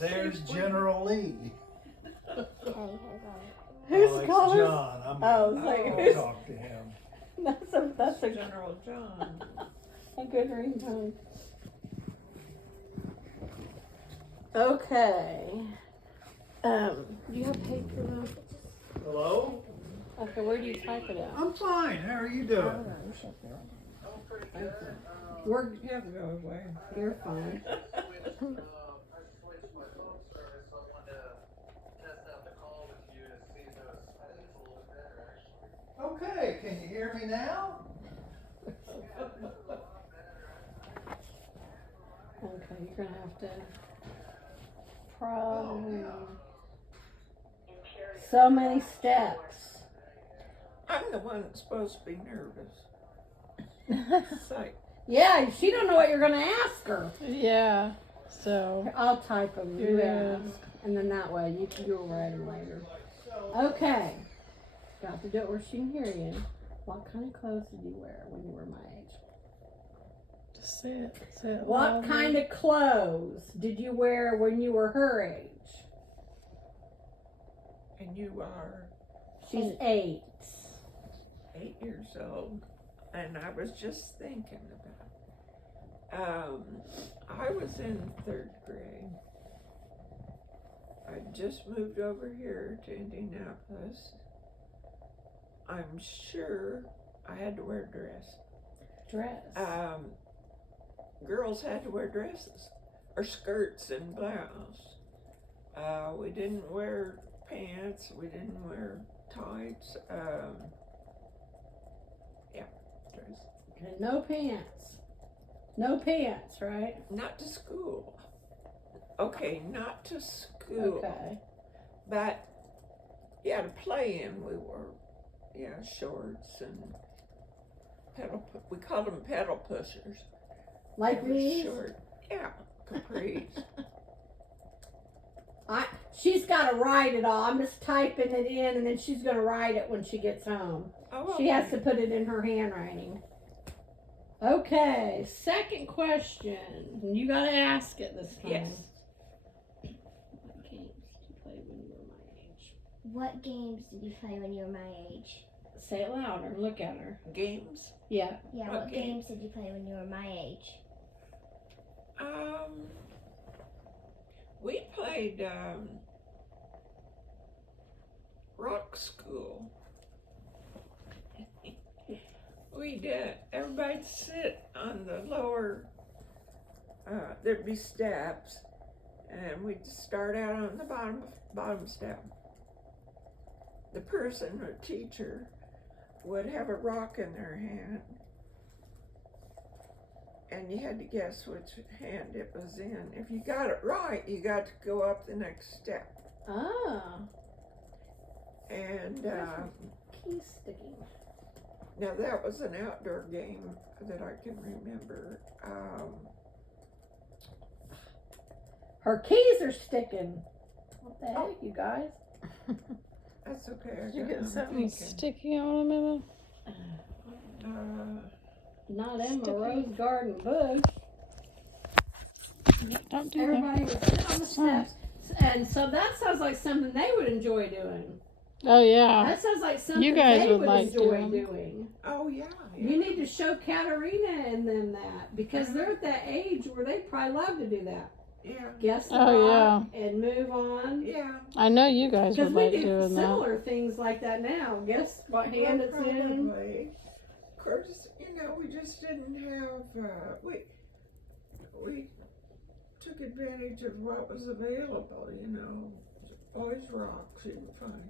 There's General Lee. Who's it's calling? John. I'm Oh, gonna talk to him. That's a General John. a good ringtone. Okay. You have paper though? Hello? Okay, where do you type it at? I'm fine. How are you doing? We're, You have to go away. you're fine. Okay, can you hear me now? Okay, you're gonna have to probably so many steps. I'm the one that's supposed to be nervous. Psych. Yeah, she don't know what you're gonna ask her. Yeah. So I'll type them. You Yeah. ask, and then that way you'll write them later. Okay. Got to do it where she can hear you. What kind of clothes did you wear when you were my age? just say it. Say it What loudly. kind of clothes did you wear when you were her age? And you are She's 8. 8 years old. And I was just thinking about I was in 3rd grade. I just moved over here to Indianapolis. I'm sure I had to wear a dress. Dress. Girls had to wear dresses or skirts and blouse. We didn't wear pants. We didn't wear tights. Dress. Okay, no pants. No pants, right? Not to school. Okay, not to school. Okay. But yeah, to play in we wore shorts and we called them pedal pushers. Like They were these? short. Yeah, capris. She's got to write it all. I'm just typing it in, and then she's going to write it when she gets home. Oh, She has to put it in her handwriting. Okay, second question. You got to ask it this time. Yes. What games did you play when you were my age? What games did you play when you were my age? Say it louder. Look at her. Games. Yeah. Yeah, What what game? games did you play when you were my age? We played rock school. We did. Everybody'd sit on the lower. There'd be steps, and we'd start out on the bottom step. The person or teacher would have a rock in their hand, and you had to guess which hand it was in. If you got it right, you got to go up the next step. Ah. And Key sticking. now that was an outdoor game that I can remember. Her keys are sticking. What the heck, Oh. you guys? That's okay. Did you I get got something thinking. sticky on them, Uh, Not Emma Sticky. Rose Garden bush. Emma? Don't do that. Everybody would sit on the steps. And so that sounds like something they would enjoy doing. Oh yeah. That sounds like something You guys they would would like enjoy doing. doing. oh yeah. You need to show Katarina and them that because they're at that age where they probably love to do that. Yeah. Guess the Oh, rock and move on. Yeah. I know you guys Because would we like do doing that. similar things like that now. Guess what hand it's in. Probably. Of course, we just didn't have. We took advantage of what was available. Always rocks you would find.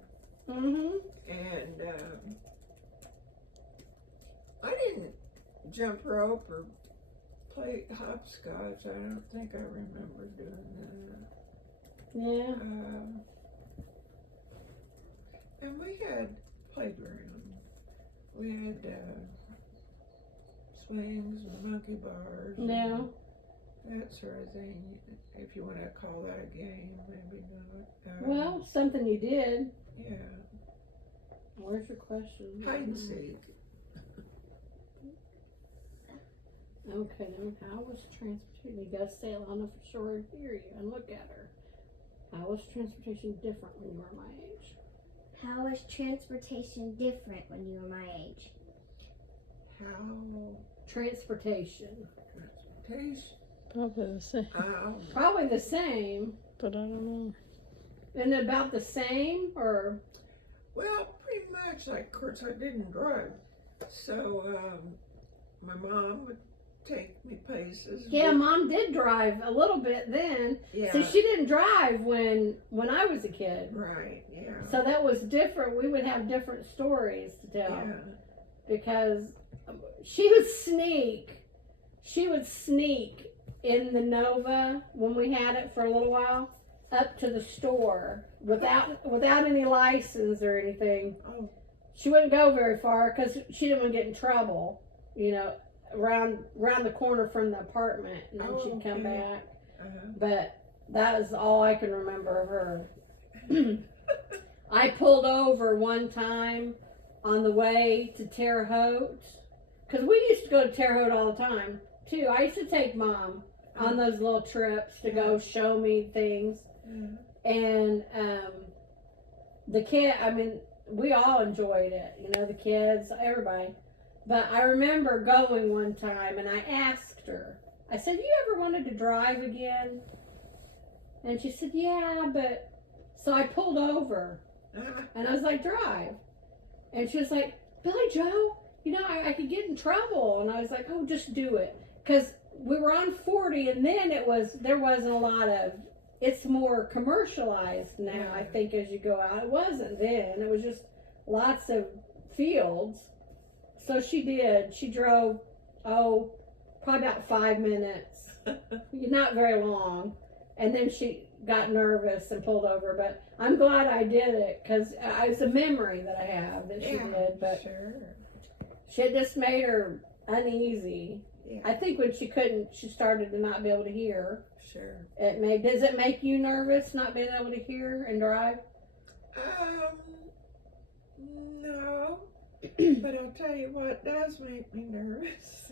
Mm-hmm. And I didn't jump rope or play hopscotch. I don't think I remember doing Yeah. that. And we had playground. We had swings and monkey bars. and Yeah. that sort of thing. If you want to call that a game, maybe not. Well, something you did. yeah, Where's your question? hide and seek. Okay, now how was transportation? You gotta say it loud enough for sure to hear you and look at her. How was transportation different when you were my age? How was transportation different when you were my age? How Transportation. transportation? Probably the same, Probably the same. but I don't know. Isn't it about the same? Or Well, pretty much. Like, of course, I didn't drive, so my mom would take me places. yeah, Mom did drive a little bit then. Yeah. So she didn't drive when I was a kid. Right. Yeah. So that was different. We would have different stories to tell Yeah. because she would sneak. She would sneak in the Nova when we had it for a little while up to the store without any license or anything. Oh. She wouldn't go very far because she didn't want to get in trouble. You know, around the corner from the apartment, and then Oh, she'd come okay. back. Uh-huh. But that was all I can remember of her. I pulled over one time on the way to Terre Haute because we used to go to Terre Haute all the time too. I used to take Mom on those little trips to go show me things, and the kid. I mean, we all enjoyed it. You know, the kids, everybody. But I remember going one time, and I asked her. I said, "You ever wanted to drive again?" And she said, "Yeah, but..." So I pulled over, and I was like, "Drive." And she was like, "Billy Joe, you know, I could get in trouble." And I was like, "Oh, just do it." Because we were on 40, and then there wasn't a lot of, it's more commercialized now, I think, as you go out. It wasn't then. It was just lots of fields. So she did. She drove, probably about 5 minutes. Not very long. And then she got nervous and pulled over. But I'm glad I did it because it's a memory that I have that she did. But Sure. she just made her uneasy. Yeah. I think when she started to not be able to hear. Sure. Does it make you nervous not being able to hear and drive? No. But I'll tell you what does make me nervous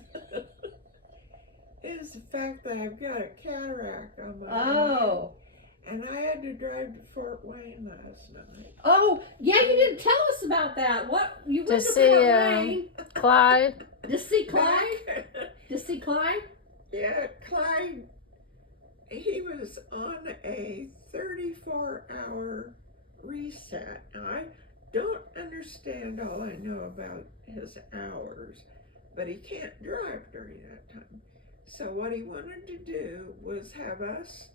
is the fact that I've got a cataract on my eye. And I had to drive to Fort Wayne last night. Oh, yeah, you didn't tell us about that. What? You went to see, Fort Wayne Clyde? to see Clyde? To see Clyde? Yeah, Clyde, he was on a 34-hour reset. Now, I don't understand all I know about his hours, but he can't drive during that time. So what he wanted to do was have us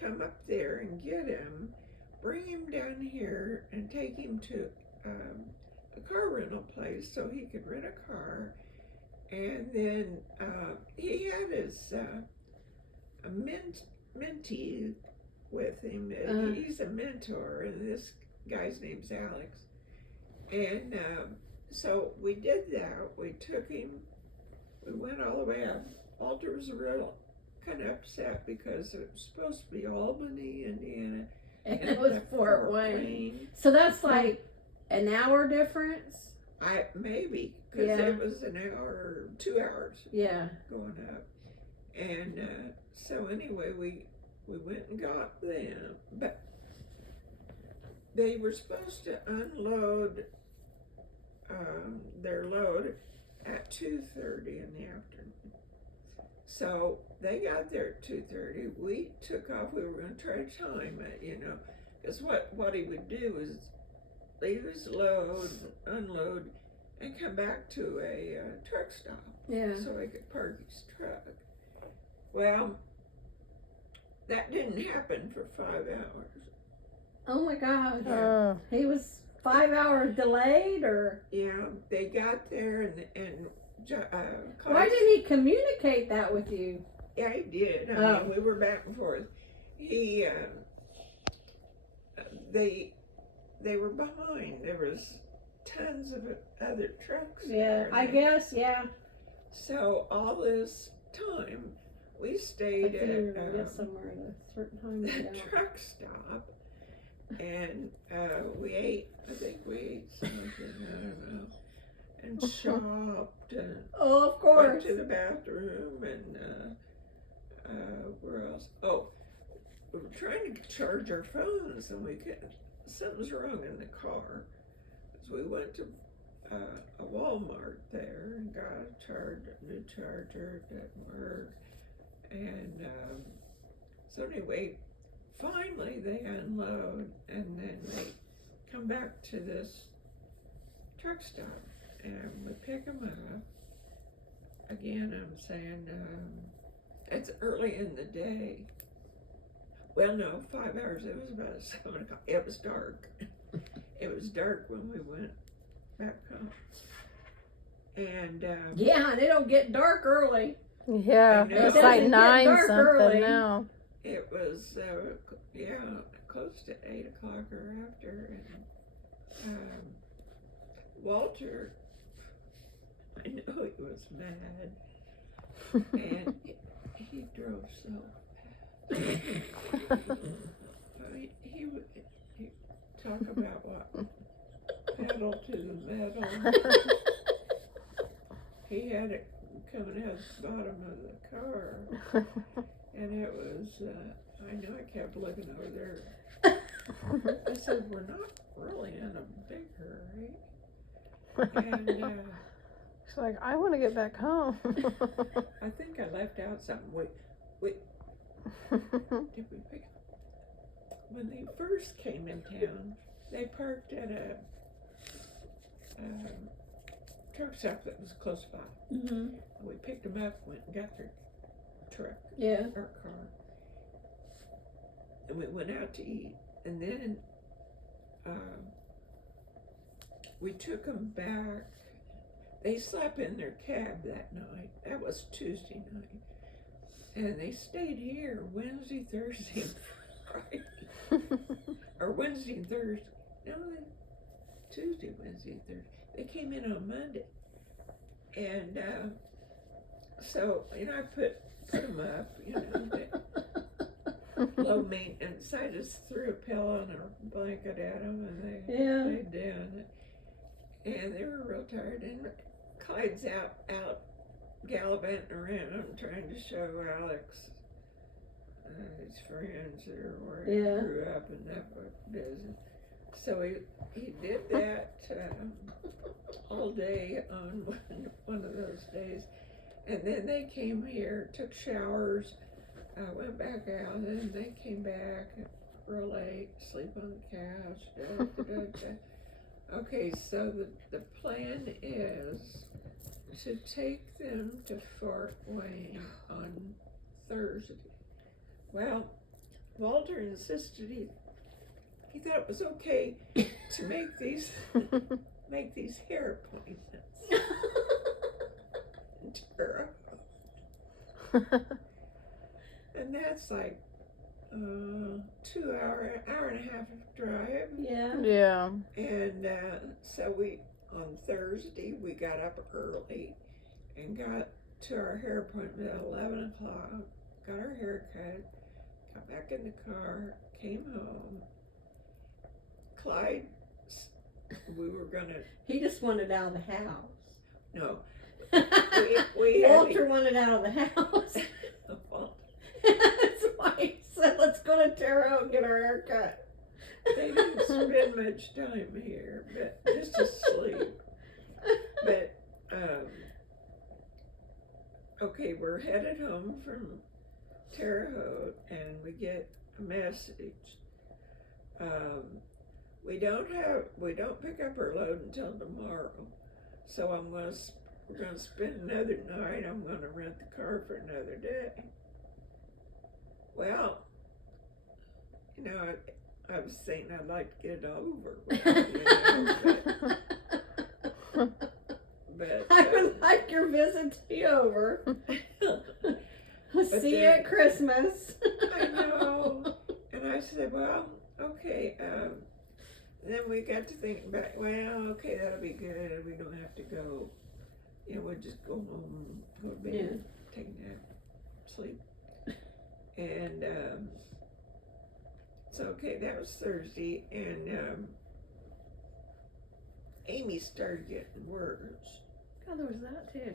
come up there and get him, bring him down here, and take him to a car rental place so he could rent a car. And then he had his mentee with him. He's a mentor, and this guy's name's Alex. And so we did that. We took him. We went all the way up. Walter was real kind of upset because it was supposed to be Albany, Indiana. And it was Fort Wayne. So that's like an hour difference? Maybe, because Yeah. it was an hour, 2 hours Yeah. going up. And so anyway, we went and got them, but they were supposed to unload their load at 2:30 in the afternoon. So they got there at 2:30. We took off. We were going to try to time it, because what he would do is leave his load, unload, and come back to a truck stop. Yeah. So he could park his truck. Well, that didn't happen for 5 hours. Oh my God. Oh, He was 5 hours delayed, or Yeah, they got there and why did he communicate that with you? Yeah, he did. I mean, we were back and forth. He, they were behind. There was tons of other trucks. Yeah, there, I guess, yeah. So all this time, we I stayed think you were gonna at get somewhere at a certain time. the Yeah. truck stop, and we ate. I think we ate something. I don't know. And shopped and Oh, of went course. to the bathroom and where else? Oh, we were trying to charge our phones and we couldn't. Something's wrong in the car. So we went to a Walmart there and got a new charger. It didn't work. And so anyway, finally they unload and then they come back to this truck stop and we pick them up. Again, I'm saying it's early in the day. Well, no, 5 hours. It was about 7 o'clock. It was dark. It was dark when we went back home. And Yeah, and it'll get dark early. Yeah, I know. it's It like doesn't get 9 dark something early. now. it was, close to 8 o'clock or after. And Walter, I know he was mad. And he drove so fast. I mean, he talk about what? Pedal to the metal. He had it coming out the bottom of the car, and it was, I know I kept looking over there. I said, we're not really in a big hurry. And It's like, I want to get back home. I think I left out something. Did we pick? When they first came in town, they parked at a truck stop that was close by. Mm-hmm. And we picked them up, went and got their truck, Yeah. our car, and we went out to eat. And then we took them back. They slept in their cab that night. That was Tuesday night. And they stayed here Wednesday, Thursday, and Friday. Or Wednesday and Thursday. No, Tuesday, Wednesday, Thursday. They came in on Monday. And so, I put them up, low maintenance. I just threw a pillow and a blanket at them and they laid down. And they were real tired. And Clyde's out gallivanting around trying to show Alex his friends or where he grew up and that business. So he did that all day on one of those days. And then they came here, took showers, went back out, and then they came back real late, sleep on the couch. Okay, so the plan is to take them to Fort Wayne on Thursday. Well, Walter insisted he thought it was okay to make these hair appointments. And that's like 2 hour and a half drive. Yeah. Yeah. And so on Thursday, we got up early and got to our hair appointment at 11 o'clock, got our hair cut, got back in the car, came home. Clyde, we were gonna, He just wanted out of the house. no, we had Walter wanted out of the house. That's why he said, let's go to Terre Haute and get our hair cut. They didn't spend much time here, but just to sleep. But, okay, we're headed home from Terre Haute and we get a message. We don't pick up our load until tomorrow. So we're gonna spend another night. I'm gonna rent the car for another day. Well, I was saying I'd like to get it over with, but I would like your visit to be over. See you at Christmas. I know. And I said, well, okay. Then we got to thinking about, well, okay, that'll be good. We don't have to go. We'll just go home, go to bed, take a nap, sleep. And so, okay, that was Thursday. And Amy started getting worse. God, there was that too.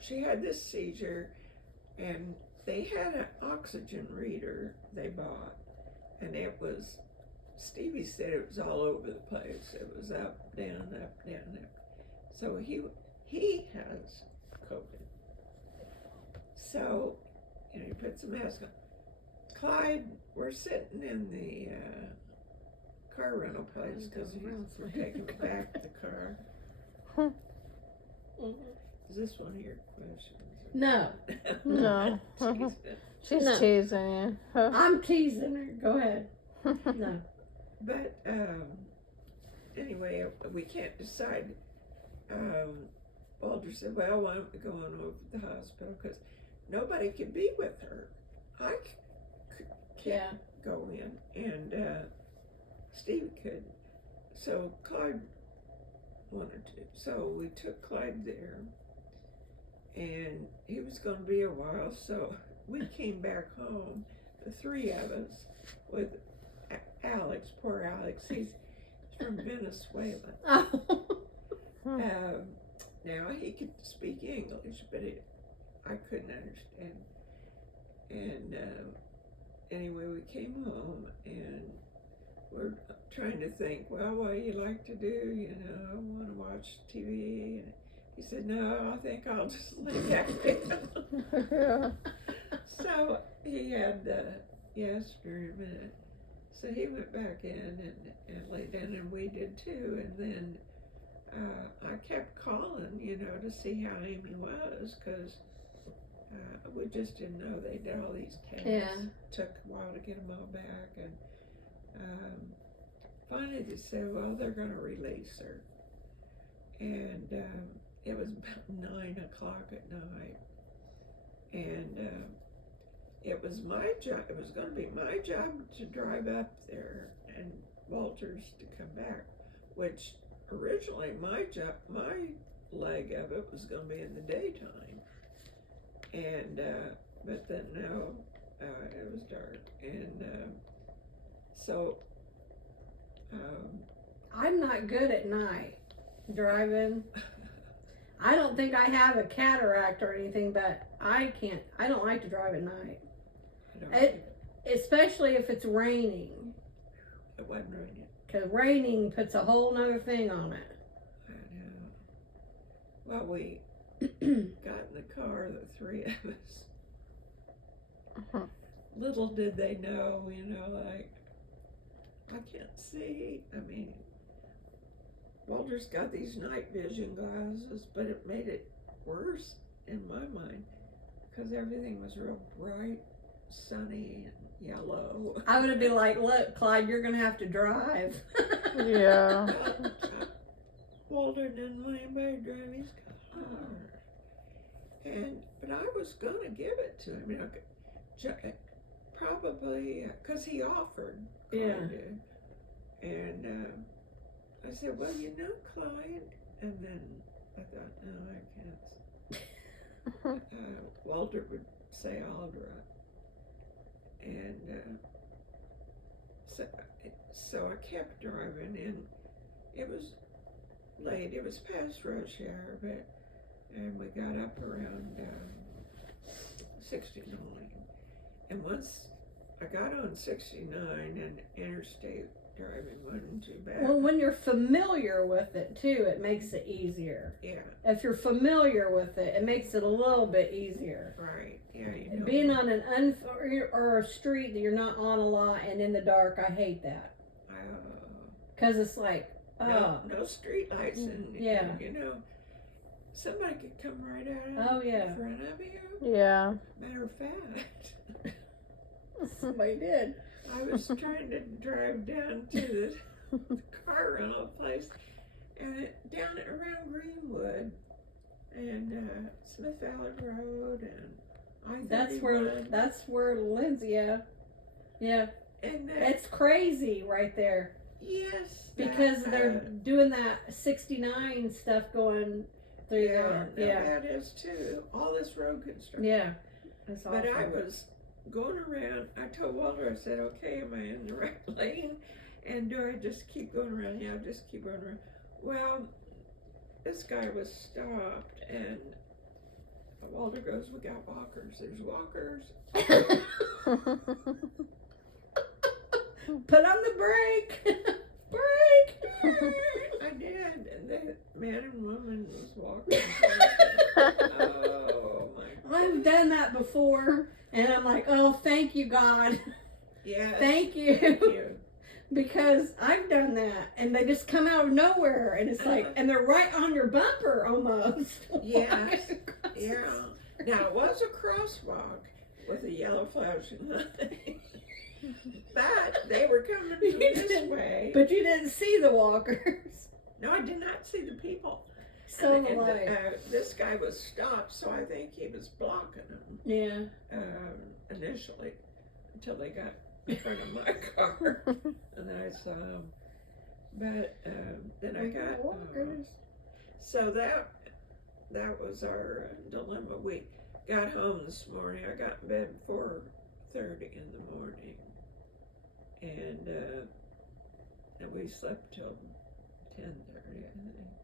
She had this seizure, and they had an oxygen reader they bought, and it was, Stevie said it was all over the place. It was up, down, up, down, up. So he has COVID. So, you know, he puts a mask on. Clyde, we're sitting in the car rental place because we're taking back the car. Is this one of your questions? No, No. Jeez. She's No. teasing you. I'm teasing her. Go ahead. No. But anyway, we can't decide. Walter said, well, why don't we go on over to the hospital? Because nobody could be with her. I can't go in, and Steve could. So Clyde wanted to. So we took Clyde there, and he was going to be a while. So we came back home, the three of us, with Alex, poor Alex. He's from Venezuela. Oh. Now he could speak English, but I couldn't understand. And anyway, we came home and we're trying to think, well, what do you like to do? You know, I want to watch TV. And he said, no, I think I'll just lay back down. Yeah. So he had, yes, for a minute. So he went back in and laid down, and we did too. And then I kept calling, you know, to see how Amy was, because we just didn't know they did all these tests. Yeah. Took a while to get them all back, and finally they said, well, they're going to release her. And it was about 9 o'clock at night, and it was my job. It was going to be my job to drive up there and Walter's to come back, which originally my leg of it was going to be in the daytime, and but then no, it was dark, and so I'm not good at night driving. I don't think I have a cataract or anything, but I don't like to drive at night. I don't It- Especially if it's raining. it wasn't raining. Because raining puts a whole nother thing on it. I know. Well, we got in the car, the three of us. Uh-huh. Little did they know, you know, like, I can't see. I mean, Walter's got these night vision glasses, but it made it worse in my mind because everything was real bright, sunny, and yellow. I would have been like, look, Clyde, you're going to have to drive. Yeah. Walter didn't want anybody to drive his car. But I was gonna give it to him, you know, probably because he offered. Yeah. Clyde did. And I said, well, you know, Clyde, and then I thought, no, I can't. Walter would say, I'll drive. And so I kept driving, and it was late. It was past rush hour, and we got up around 69. And once I got on 69 and interstate driving wasn't too bad. Well, when you're familiar with it, too, it makes it easier. Yeah, If you're familiar with it, it makes it a little bit easier. right. Yeah, you know. Being on an or a street that you're not on a lot and in the dark, I hate that. Because it's like, no street lights, and Yeah. you know, somebody could come right out Oh, yeah. in front of you. Yeah. Matter of fact, somebody did. I was trying to drive down to the car rental place, and down around Greenwood and Smith Valley Road and I-31. That's where Lindsay, yeah. And It's crazy right there. yes, Because they're doing that 69 stuff going through yeah, there. Yeah. that is too. All this road construction. Yeah. That's But I awful. was going around. I told Walter, I said, okay, am I in the right lane? And do I just keep going around? Yeah, I'll just keep going around. Well, this guy was stopped, and Walter goes, we got walkers. There's walkers. Put on the brake. Brake. I did, and the man and woman was walking. Oh my! I've done that before, and I'm like, oh, thank you, God. Yes. Thank you. Thank you. Because I've done that, and they just come out of nowhere, and it's like, and they're right on your bumper almost. Yes. Yeah. Now it was a crosswalk with a yellow flashing light, but they were coming from this way. But you didn't see the walkers. No, I did not see the people. So and, the light. This guy was stopped, so I think he was blocking them Yeah. initially until they got in front of my car, and I saw him. But then I got walkers. so that was our dilemma. We got home this morning. I got in bed 4:30 in the morning, and we slept till 10:30. I think.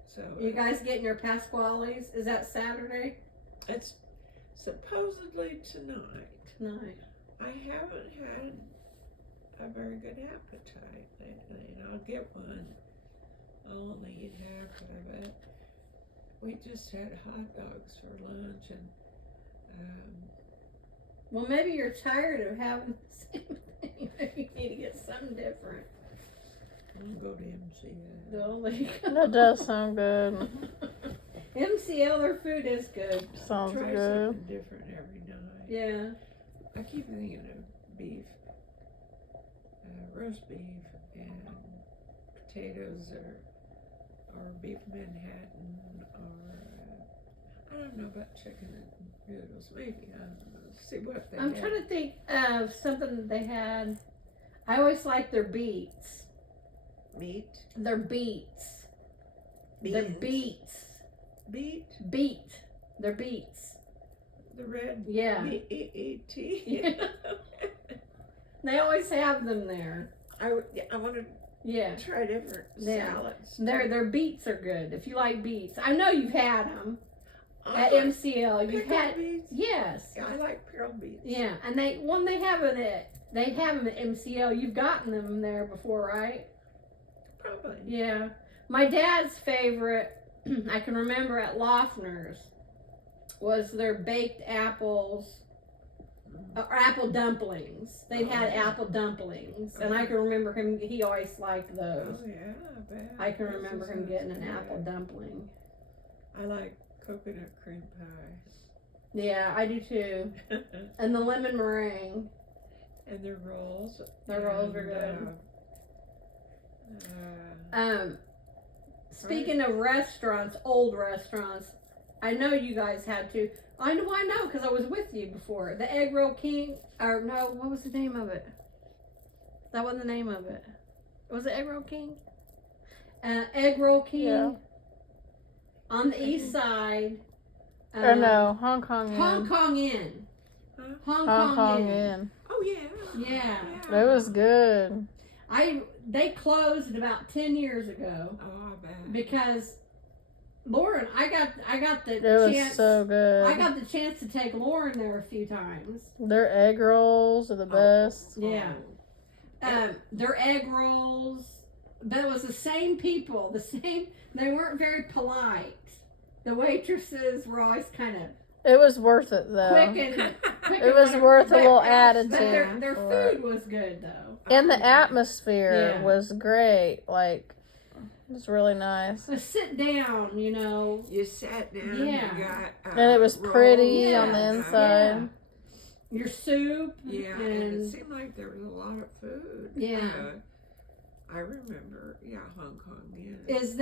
So You guys getting your Pasquales? Is that Saturday? it's supposedly tonight. Tonight. I haven't had a very good appetite lately, and I'll get one. I'll only eat half of it. We just had hot dogs for lunch, and Well, maybe you're tired of having the same thing. Maybe you need to get something different. I'll go to MCA. The only That does sound good. MCL, their food is good. Sounds Try good. something different every night. Yeah. I keep thinking of beef, roast beef, and potatoes, or beef Manhattan, or I don't know about chicken and noodles. Maybe I don't know. See what they. I'm have. trying to think of something that they had. I always like their beets. Meat, Their beets. beans, Their beets. beet, Beet. Their beets. the red Yeah. B-E-E-T. Yeah. They always have them there. I want to Yeah. try different Yeah. salads. Their beets are good. If you like beets, I know you've had them I at like MCL. You've pickled had beets. yes. Yeah, I like pickled beets. Yeah, and they have them at MCL. You've gotten them there before, right? Probably. Yeah. My dad's favorite, I can remember at Loeffner's, was their baked apples, or apple dumplings. They had apple dumplings, and I can remember him. He always liked those. Oh yeah, I bet. I can This remember is him not getting an too apple bad. dumpling. I like coconut cream pie. Yeah, I do too. And the lemon meringue. And their rolls. Their rolls are and, good. Speaking of restaurants, old restaurants, I know you guys had to. I know because I was with you before. The Egg Roll King, or no, what was the name of it? That wasn't the name of it. Was it Egg Roll King? Egg Roll King Yeah. on the east side. Or no, Hong Kong Inn. Hong Kong Inn. Huh? Hong Hong Kong Inn. Inn. Oh yeah. Yeah. It was good. They closed about 10 years ago Oh, I bet. because Lauren, I got the It was chance. so good. I got the chance to take Lauren there a few times. Their egg rolls are the best. Yeah. Their egg rolls, but it was the same people. They weren't very polite. The waitresses were always kind of It was worth it though. quick and It was worth a little attitude. But their for food was good though. And the atmosphere Yeah. was great. Like, it was really nice. So sit down, you know. You sat down. Yeah. You got. And it was pretty on on the Yeah. inside. Your soup. Yeah, and and it seemed like there was a lot of food. Yeah. I remember. Yeah, Hong Kong. Yeah. Is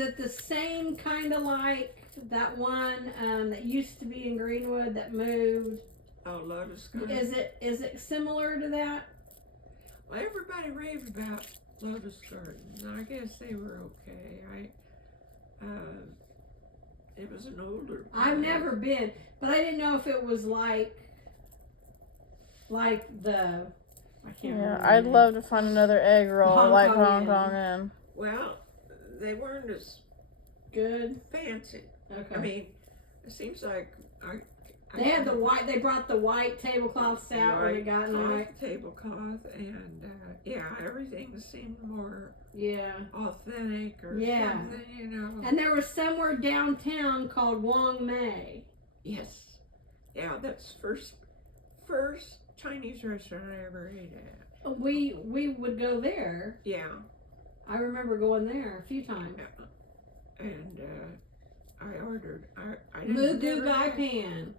it the same kind of like that one that used to be in Greenwood that moved? Oh, Lotus Garden. Is it similar to that? Well, everybody raved about Lotus Garden. I guess they were okay. It was an older. I've place. never been, but I didn't know if it was like the I can't Yeah, remember. I'd the love to find another egg roll Hong like Kong Hong Inn. Kong Inn. Well, they weren't as name. Good. fancy. Okay. I mean, It seems like They had the white. They brought the white tablecloths out when it got night. tablecloth, and yeah, everything seemed more Yeah. authentic or Yeah. something, you know. And there was somewhere downtown called Wong Mei. Yes, yeah, that's first Chinese restaurant I ever ate at. We would go there. Yeah, I remember going there a few times. yeah. And I ordered. I didn't Moo Goo never Gai had- Pan.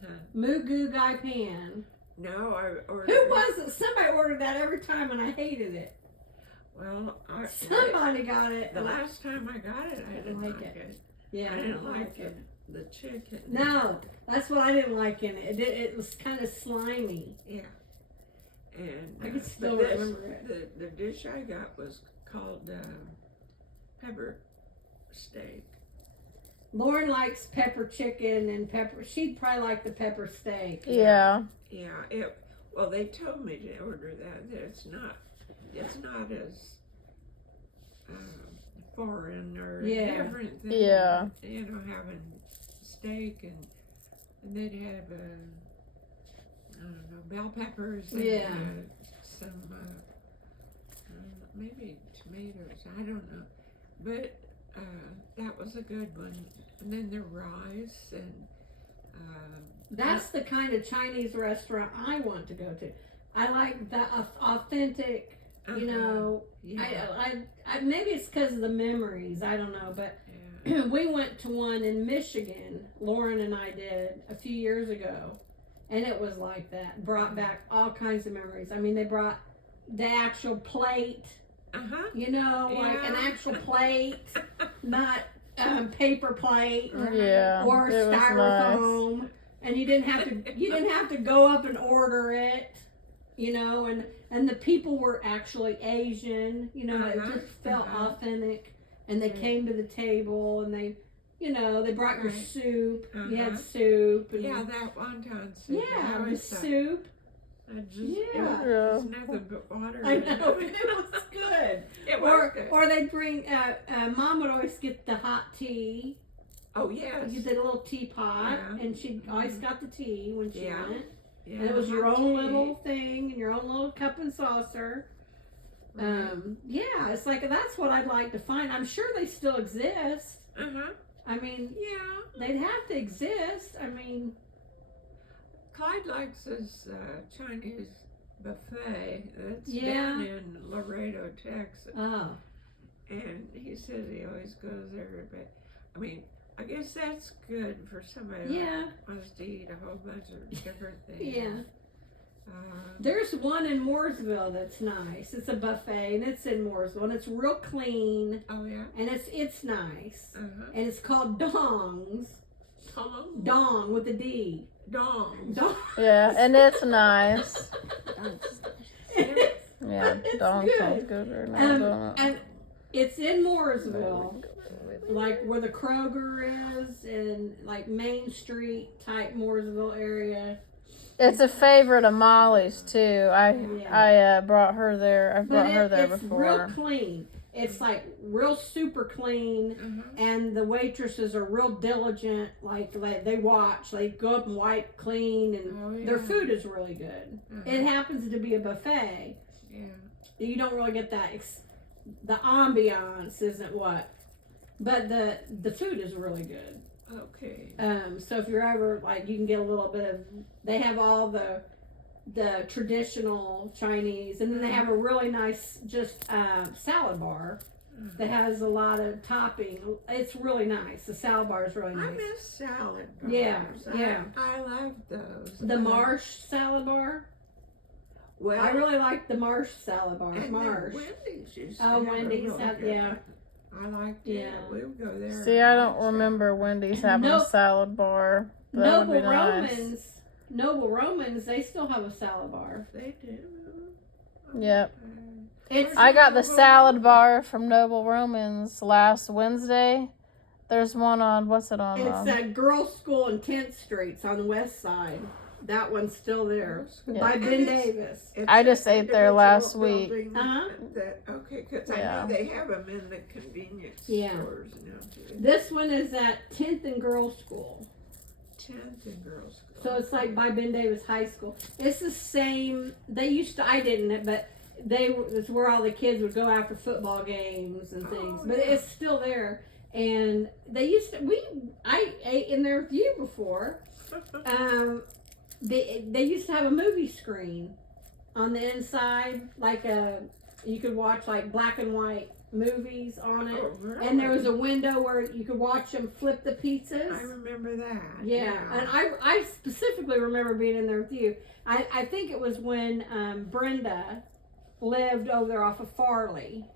Huh. Moo Goo Gai Pan. No, I ordered. Who was it? Somebody ordered that every time, and I hated it. Well, Somebody got it. the last time I got it, I didn't like it. Yeah, I didn't like it. the chicken. No, that's what I didn't like in it. It was kind of slimy. Yeah. And I can still but this- remember it. The dish I got was called pepper steak. Lauren likes pepper chicken and pepper. She'd probably like the pepper steak. Yeah. Yeah. Well, they told me to order that. That it's not as foreign or Yeah. different than Yeah. having steak and they'd have I don't know, bell peppers and Yeah. some maybe tomatoes, I don't know, but that was a good one. And then the rice and That's the kind of Chinese restaurant I want to go to. I like the authentic, you know. yeah, I maybe it's because of the memories. I don't know, but yeah. we went to one in Michigan. Lauren and I did a few years ago, and it was like that. Brought back all kinds of memories. I mean, they brought the actual plate. You know, like an Yeah. actual plate, not paper plate Yeah. or it was nice. styrofoam, and you didn't have to go up and order it, you know, and the people were actually Asian, you know, it just felt authentic, and they came to the table and they, you know, they brought your Right. soup, you had Uh-huh. soup, and Yeah, that wonton soup. I yeah, the always thought, soup. I just, Yeah. it's nothing but water. I know, but it was good. It was good. Or they'd bring, Mom would always get the hot tea. Oh yes. You did a little teapot, Yeah. and she always got the tea when she Yeah. went. Yeah, And it was your hot own tea. little thing and your own little cup and saucer. Right. Yeah, it's like that's what I'd like to find. I'm sure they still exist. Uh-huh. I mean, Yeah. they'd have to exist. I mean, Clyde likes his Chinese buffet that's Yeah. down in Laredo, Texas. oh, And he says he always goes there, but I mean, I guess that's good for somebody yeah. that wants to eat a whole bunch of different things. Yeah. Um, There's one in Mooresville that's nice. It's a buffet and it's in Mooresville and it's real clean oh yeah. and it's nice. Uh-huh. And it's called Dong's. Tom. Dong with a D. Dong. Dong. Yeah, and it's nice. It's Yeah, Dong good. sounds good right now. And it's in Mooresville, like where the Kroger is, and like Main Street type Mooresville area. It's a favorite of Molly's too. Yeah. I brought her there. I've brought her there it's before. real clean. It's like real super clean, Uh-huh. and the waitresses are real diligent. Like they watch, they go up and wipe clean, and Oh, yeah. their food is really good. Uh-huh. It happens to be a buffet. Yeah. You don't really get that. The ambiance isn't what, but the food is really good. Okay. So if you're ever like, you can get a little bit of. They have all the traditional Chinese, and then they have a really nice just salad bar that has a lot of topping. It's really nice. The salad bar is really I nice. miss salad bars. Yeah, yeah. I love those. The Marsh salad bar. Well, I really like the Marsh salad bar. and Marsh. Wendy's used to Oh, have a Wendy's really had- good yeah. one. I liked it. Yeah. We would go there. See, I don't remember Wendy's having a Nope. salad bar. That would be Noble nice. Noble Romans, they still have a salad bar. They do. Yep. It's I got the salad bar from Noble Romans last Wednesday. There's one on, what's it on? It's a girls' school in 10th Street. It's on the west side. That one's still there. Yeah. By Ben Davis. I just ate there last week. Uh-huh. Okay, because I Yeah. know they have them in the convenience Yeah. stores now too. This one is at 10th and Girls School. 10th in girls' school. So it's like by Ben Davis High School. It's the same. They used to. I didn't, but it's where all the kids would go after football games and things. Oh, But yeah. it's still there. And they used to. I ate in there with you before. They used to have a movie screen on the inside, like you could watch like black and white movies on it. Oh, really? And there was a window where you could watch them flip the pizzas. I remember that. Yeah, and I specifically remember being in there with you. I think it was when Brenda lived over there off of Farley.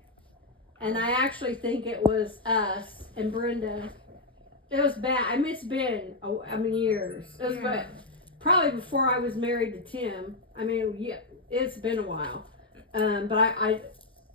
And I actually think it was us and Brenda. It was bad. I mean, it's been, years. It was Yeah. probably before I was married to Tim. I mean, yeah, it's been a while. But I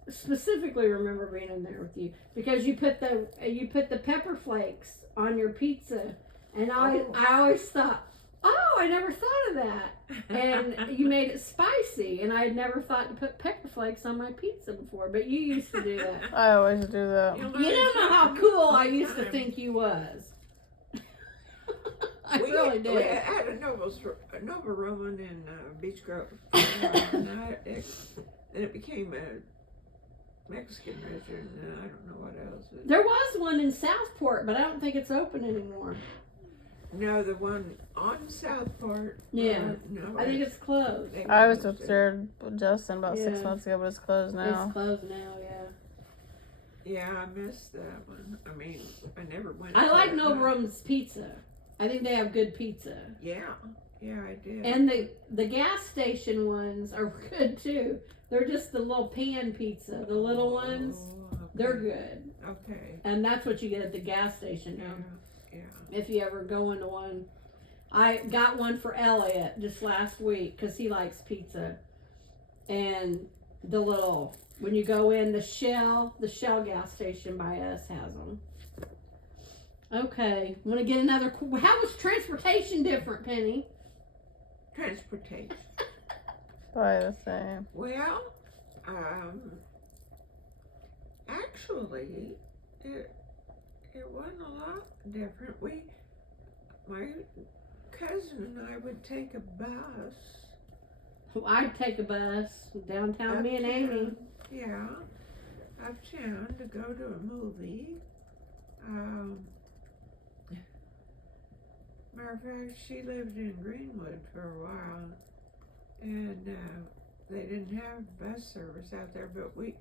specifically remember being in there with you because you put the pepper flakes on your pizza, and I always thought, oh, I never thought of that. And you made it spicy, and I had never thought to put pepper flakes on my pizza before, but you used to do that. I always do that. You don't know how cool I used to think you was. I really We did. had a Nova Roman in Beach Grove. And it became a Mexican restaurant, and I don't know what else. There was one in Southport, but I don't think it's open anymore. No, the one on Southport. Yeah. No, I think it's closed. they I was closed it. there with Justin about 6 Yeah. months ago, but it's closed now. It's closed now, yeah. Yeah, I missed that one. I mean, I never went. I to like it, Nova but- Roman's pizza. I think they have good pizza. Yeah, I did. And the gas station ones are good too. They're just the little pan pizza, the little ones. Oh, okay. They're good. Okay. And that's what you get at the gas station now. Yeah. If you ever go into one. I got one for Elliot just last week because he likes pizza. And the little, when you go in, the Shell gas station by us has them. Okay, want to get another, how was transportation different, Penny? Transportation. Probably the same. Well, actually, it wasn't a lot different. My cousin and I would take a bus. I'd take a bus downtown, me and Amy. uptown, Yeah, uptown to go to a movie. Matter of fact, she lived in Greenwood for a while, and they didn't have bus service out there, but we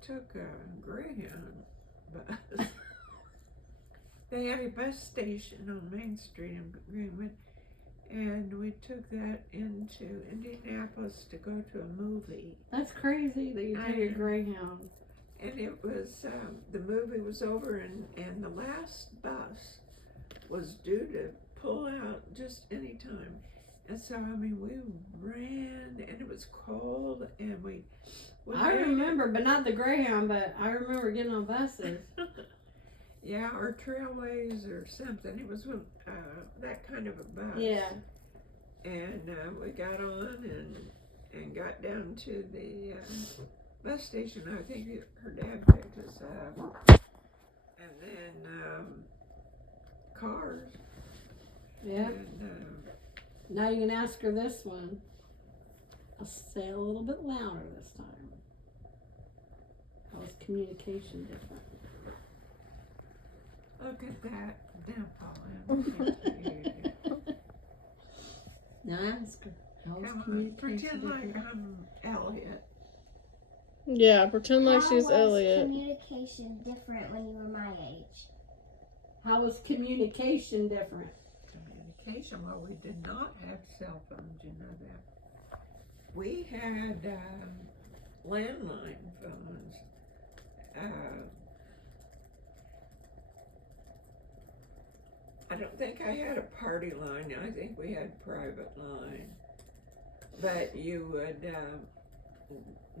took a Greyhound bus. They had a bus station on Main Street in Greenwood, and we took that into Indianapolis to go to a movie. That's crazy that you I take a know. Greyhound. And it was, the movie was over, and the last bus was due to pull out just any time. And so, I mean, we ran, and it was cold, and we I remember, but not the Greyhound, but I remember getting on buses. Yeah, or Trailways or something. It was that kind of a bus. Yeah. And we got on and got down to the bus station. I think her dad picked us up. And then cars. Yeah. And, Now you can ask her this one. I'll say it a little bit louder this time. How is communication different? look at that dimple. Now ask her. How is Come on, communication pretend like different? I'm Elliot. Yeah, pretend like How she's was Elliot. communication different when you were my age? How is communication different? Communication, well, we did not have cell phones, you know that. We had landline phones. I don't think I had a party line. I think we had private line. But you would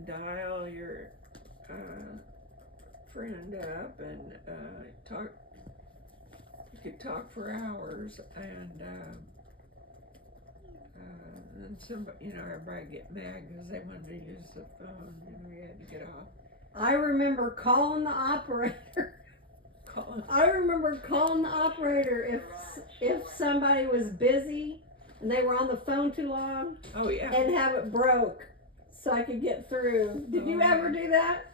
dial your friend up and talk. You could talk for hours, and then somebody, everybody get mad because they wanted to use the phone. You had to get off. I remember calling the operator. calling. I remember calling the operator if somebody was busy and they were on the phone too long Oh yeah. and have it broke so I could get through. Did you ever do that?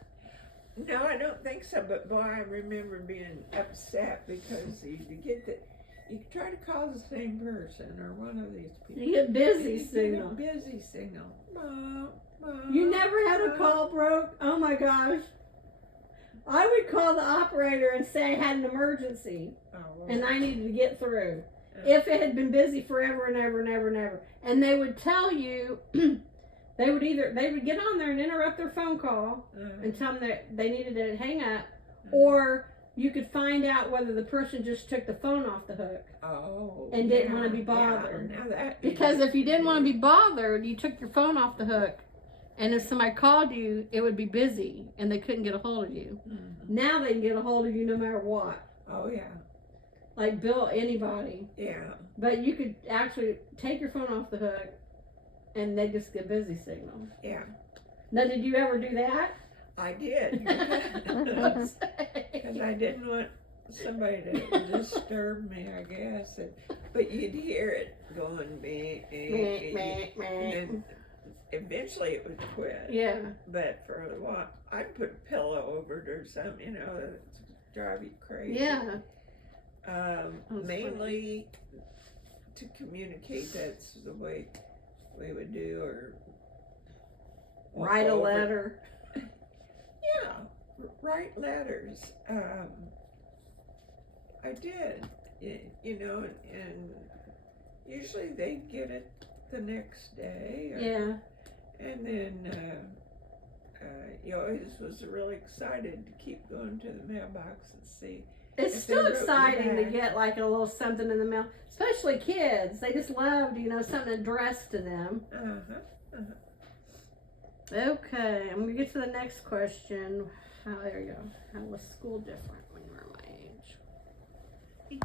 No, I don't think so. But boy, I remember being upset because you try to call the same person or one of these people. You get busy You get a signal. busy signal. Mom, mom, You never had a mom. call broke? Oh my gosh. I would call the operator and say I had an emergency Oh, well, and I needed to get through. Yeah. If it had been busy forever and ever and ever and ever. And they would tell you, they would get on there and interrupt their phone call and tell them that they needed to hang up, or you could find out whether the person just took the phone off the hook. Oh, And didn't yeah, wanna be bothered. Yeah, now that Because if you didn't want to be bothered, you took your phone off the hook. And if somebody called you, it would be busy and they couldn't get a hold of you. Mhm. Now they can get a hold of you no matter what. Oh yeah, Like Bill, anybody. yeah. But you could actually take your phone off the hook and they just get busy signal. Yeah. Now, did you ever do that? I did. Because I didn't want somebody to disturb me, I guess. But you'd hear it going, and then eventually it would quit. Yeah. But for a while, I'd put a pillow over it or something, to drive you crazy. Yeah. That's Mainly to communicate, that's the way we would do, or Write a over- letter. Yeah, write letters. I did, and usually they get it the next day. Yeah. And then you always was really excited to keep going to the mailbox and see. It's If still they wrote you exciting to back. get like a little something in the mail, especially kids. They just love, something addressed to them. Okay, I'm gonna get to the next question. There you go. How was school different when you were my age?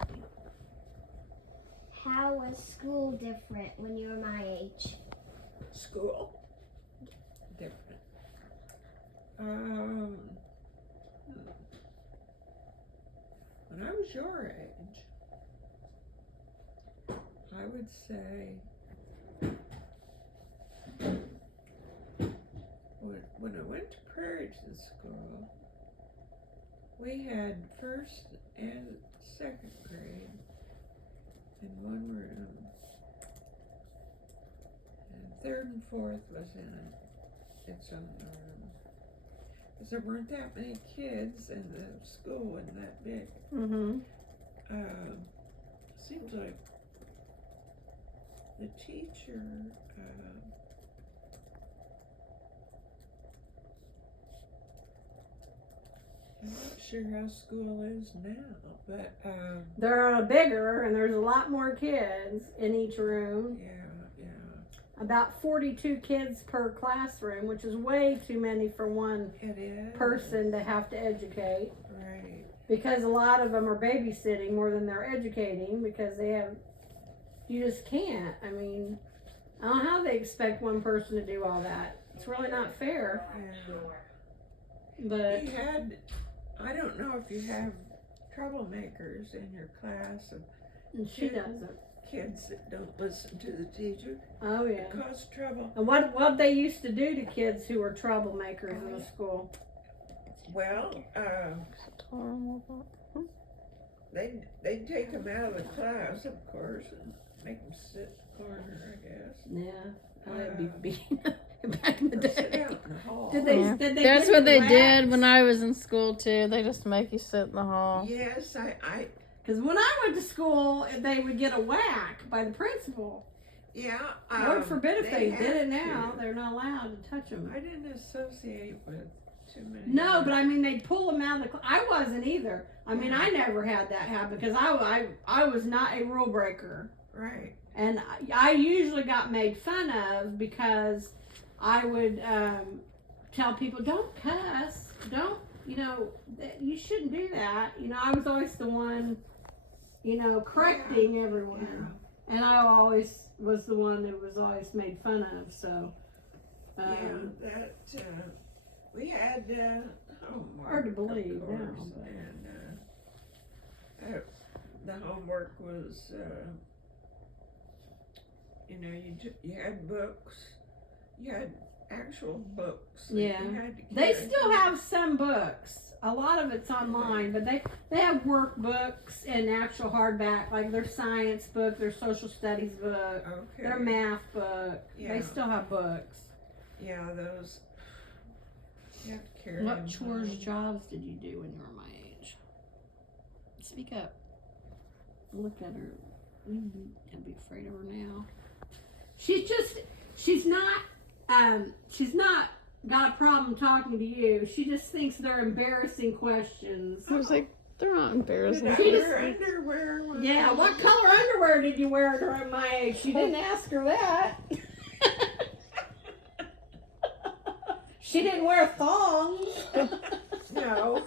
How was school different when you were my age? School, different. When I was your age, I would say when I went to Prairieton School, we had first and second grade in one room, and third and fourth was in its own room. Because there weren't that many kids, and the school wasn't that big. Mm-hmm. Seems like the teacher, I'm not sure how school is now, but They're bigger and there's a lot more kids in each room. yeah. About 42 kids per classroom, which is way too many for one It is. person to have to educate. Right. Because a lot of them are babysitting more than they're educating because you just can't. I mean, I don't know how they expect one person to do all that. It's really not fair. But I don't know if you have troublemakers in your class of and she doesn't. kids that don't listen to the teacher. Oh yeah. It cause trouble. And what they used to do to kids who were troublemakers in the school? Well, they'd take them out of the class, of course, and make them sit in the corner, I guess. Yeah, I'd be beaten back in the Or sit day. out in the hall. Did they? Yeah. Did they? That's get what they the did wax? when I was in school too. They just make you sit in the hall. Yes, I Because when I went to school, they would get a whack by the principal. yeah. Lord forbid if they had did it now, to. they're not allowed to touch them. I didn't associate with too many. No, but I mean, they'd pull them out of the class. I wasn't either. I mean, I never had that happen because I was not a rule breaker. Right. And I usually got made fun of because I would tell people, don't cuss, don't, you shouldn't do that. I was always the one, correcting everyone. And I always was the one that was always made fun of, so. We had homework. Hard to believe of now, course, but- and the homework was, you had books, you had actual books. that Yeah. you had to They carry. still have some books. A lot of it's online, but they have workbooks and actual hardback, like their science book, their social studies book, Okay. their math book. Yeah. They still have books. Yeah, those. You have to carry What them chores, home. jobs did you do when you were my age? Speak up. Look at her. I'd be afraid of her now. She's not got a problem talking to you. She just thinks they're embarrassing questions. I was like, they're not embarrassing. Did I She just- wear underwear? when Yeah, I what was- color underwear did you wear during my age? She didn't ask her that. She didn't wear thongs. No.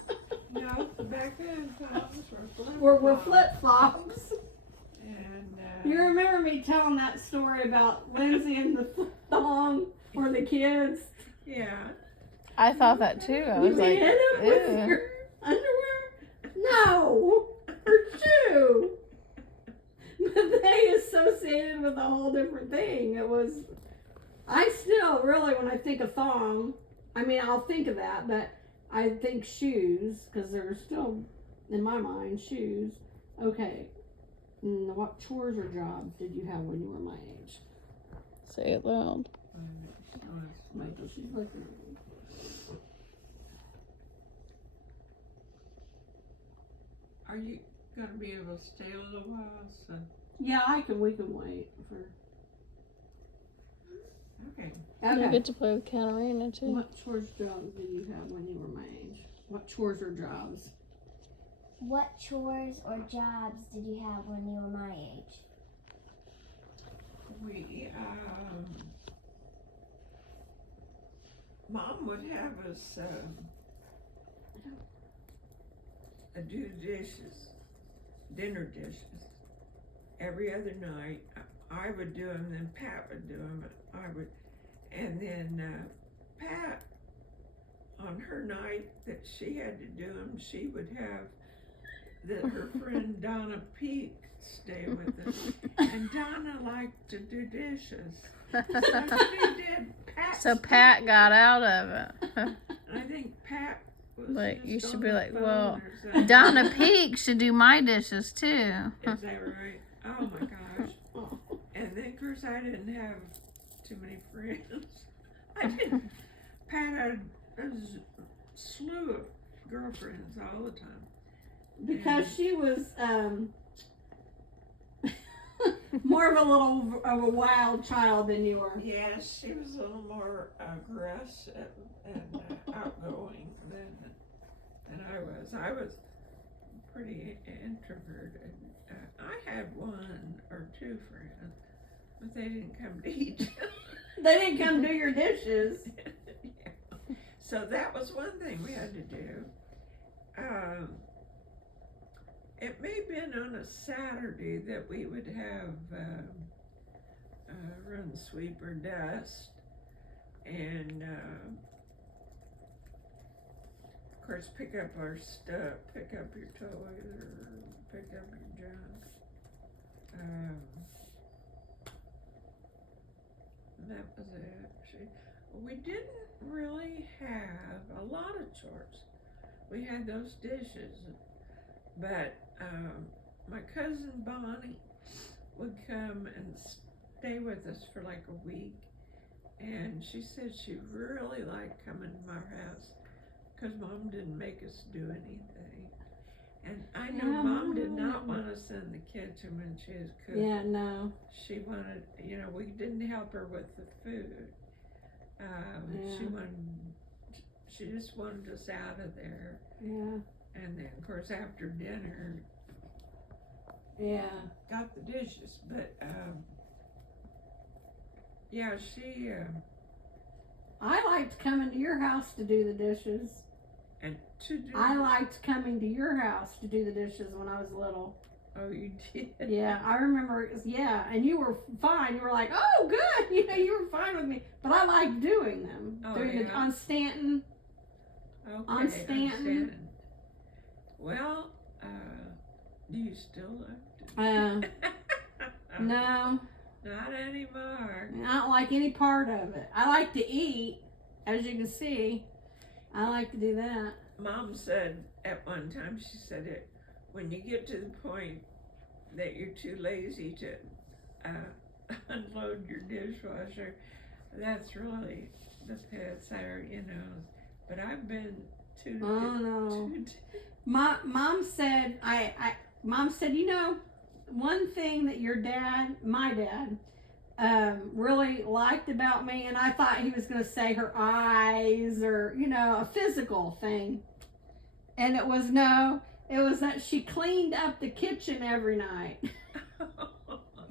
No, back then thongs Were flip flops. And, You remember me telling that story about Lindsay and the thong for the kids? yeah. I thought that too. I You was like, hit it with ew. your underwear? No, her shoe. But they associated with a whole different thing. It was. I still really, when I think of thong, I mean, I'll think of that, but I think shoes because they're still in my mind shoes. Okay. What chores or jobs did you have when you were my age? Say it loud. Wait till she's looking at me. Are you gonna be able to stay a little while? So, Yeah, we can wait for. okay. You Okay. get to play with Katarina too. What chores jobs did you have when you were my age? What chores or jobs? What chores or jobs did you have when you were my age? We, Mom would have us, do dishes, dinner dishes, every other night. I would do them, then Pat would do them, and then Pat, on her night that she had to do them, she would have her friend Donna Peak stay with us, and Donna liked to do dishes, so she did Pat's So Pat got out of it. I think Pat was Like, just you should on be the like, phone well, or something. Donna Peak should do my dishes too. Is that right? Oh my gosh. And then, of course, I didn't have too many friends. I didn't. Pat had a slew of girlfriends all the time. Because she was more of a wild child than you were. Yes, she was a little more aggressive and outgoing than I was. I was pretty introverted. I had one or two friends, but they didn't come to eat. They didn't come do your dishes. Yeah. So that was one thing we had to do. It may have been on a Saturday that we would have run sweep or dust, and of course pick up our stuff, pick up your toys or pick up your junk. That was it. We didn't really have a lot of chores. We had those dishes, but my cousin Bonnie would come and stay with us for like a week, and she said she really liked coming to my house because Mom didn't make us do anything. And I know Yeah, Mom did Mom. not want us in the kitchen when she was cooking. Yeah, no. She wanted, we didn't help her with the food. Yeah. She just wanted us out of there. Yeah. And then, of course, after dinner, Yeah. got the dishes. But, yeah, she, I liked coming to your house to do the dishes. and to do. I liked coming to your house to do the dishes when I was little. Oh, you did? Yeah, I remember. Yeah, and you were fine. You were like, "Oh, good." You were fine with me, but I liked doing them. Oh, Doing it yeah? on Stanton. Okay, On Stanton. Well, Do you still love Uh, it? no, Not anymore. I don't like any part of it. I like to eat, as you can see. I like to do that. Mom said at one time, she said it, when you get to the point that you're too lazy to unload your dishwasher, that's really the pits are, you know. But I've been too. Oh no. Mom said, Mom said, you know, one thing that your dad, my dad, really liked about me, and I thought he was going to say her eyes or, you know, a physical thing. And it was that she cleaned up the kitchen every night